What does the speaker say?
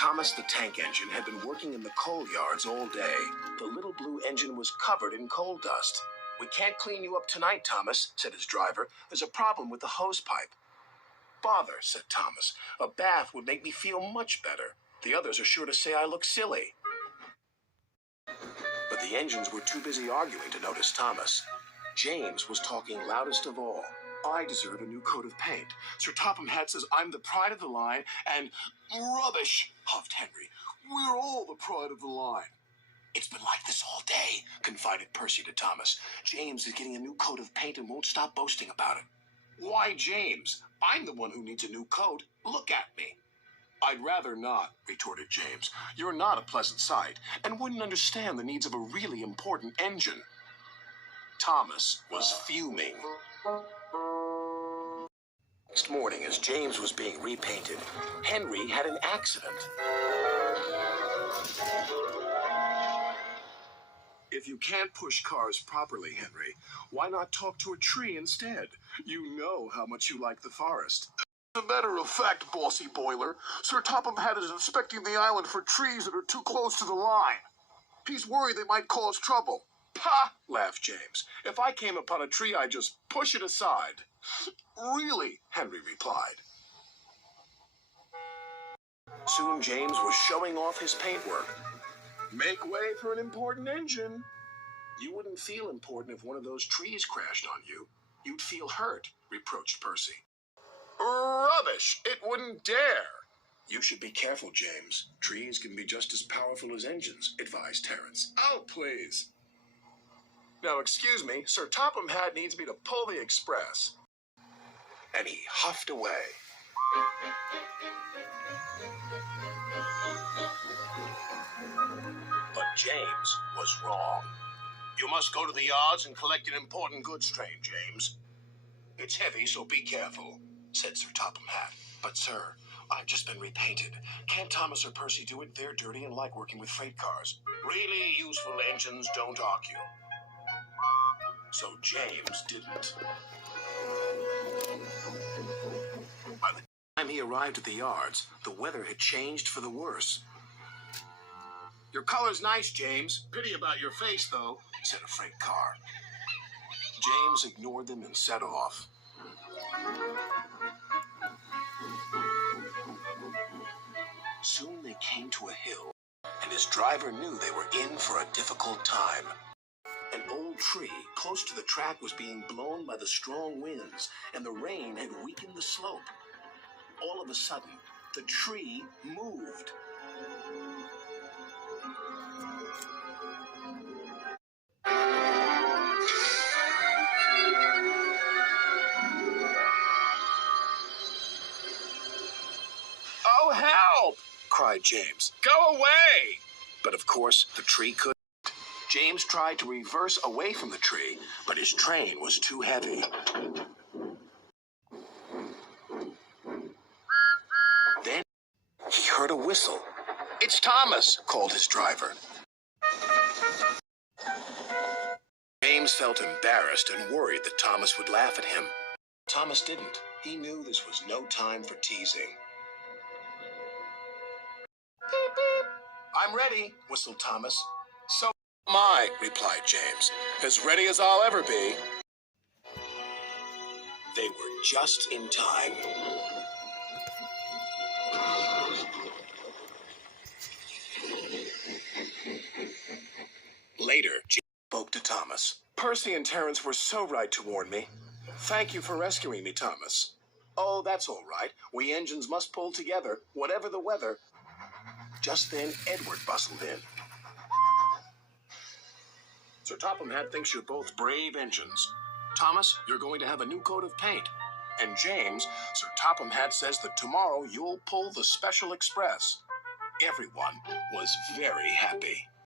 Thomas the tank engine had been working in the coal yards all day. The little blue engine was covered in coal dust. "We can't clean you up tonight, Thomas," said his driver. "There's a problem with the hose pipe." "Bother," said Thomas. "A bath would make me feel much better. The others are sure to say I look silly." But the engines were too busy arguing to notice Thomas. James was talking loudest of all. "I deserve a new coat of paint. Sir Topham Hatt says I'm the pride of the line, and—" "Rubbish," huffed Henry. "We're all the pride of the line." "It's been like this all day," confided Percy to Thomas. "James is getting a new coat of paint and won't stop boasting about it." "Why, James? I'm the one who needs a new coat. Look at me." "I'd rather not," retorted James. "You're not a pleasant sight, and wouldn't understand the needs of a really important engine." Thomas was fuming. Next morning, as James was being repainted, Henry had an accident. "If you can't push cars properly, Henry, why not talk to a tree instead? You know how much you like the forest." "As a matter of fact, bossy boiler, Sir Topham Hatt is inspecting the island for trees that are too close to the line. He's worried they might cause trouble." "Pah!" laughed James. "If I came upon a tree, I'd just push it aside." "Really?" Henry replied. Soon James was showing off his paintwork. "Make way for an important engine." "You wouldn't feel important if one of those trees crashed on you. You'd feel hurt," reproached Percy. "Rubbish! It wouldn't dare." "You should be careful, James. Trees can be just as powerful as engines," advised Terence. "Oh, please." "Now, excuse me, Sir Topham Hatt needs me to pull the express." And he huffed away. But James was wrong. "You must go to the yards and collect an important goods train, James." "It's heavy, so be careful," said Sir Topham Hatt. "But, sir, I've just been repainted. Can't Thomas or Percy do it? They're dirty and like working with freight cars." "Really useful engines don't argue." So James didn't. By the time he arrived at the yards, the weather had changed for the worse. "Your color's nice, James. Pity about your face, though," said a freight car. James ignored them and set off. Soon they came to a hill, and his driver knew they were in for a difficult time. An old tree close to the track was being blown by the strong winds, and the rain had weakened the slope. All of a sudden, the tree moved. "Oh, help!" cried James. "Go away!" But of course, the tree couldn't. James tried to reverse away from the tree, but his train was too heavy. Then he heard a whistle. "It's Thomas," called his driver. James felt embarrassed and worried that Thomas would laugh at him. Thomas didn't. He knew this was no time for teasing. "Beep, beep. I'm ready," whistled Thomas. "So am I," replied James. "As ready as I'll ever be." They were just in time. Later, James spoke to Thomas. "Percy and Terence were so right to warn me. Thank you for rescuing me, Thomas." "Oh, that's all right. We engines must pull together, whatever the weather." Just then, Edward bustled in. "Sir Topham Hatt thinks you're both brave engines. Thomas, you're going to have a new coat of paint. And James, Sir Topham Hatt says that tomorrow you'll pull the special express." Everyone was very happy.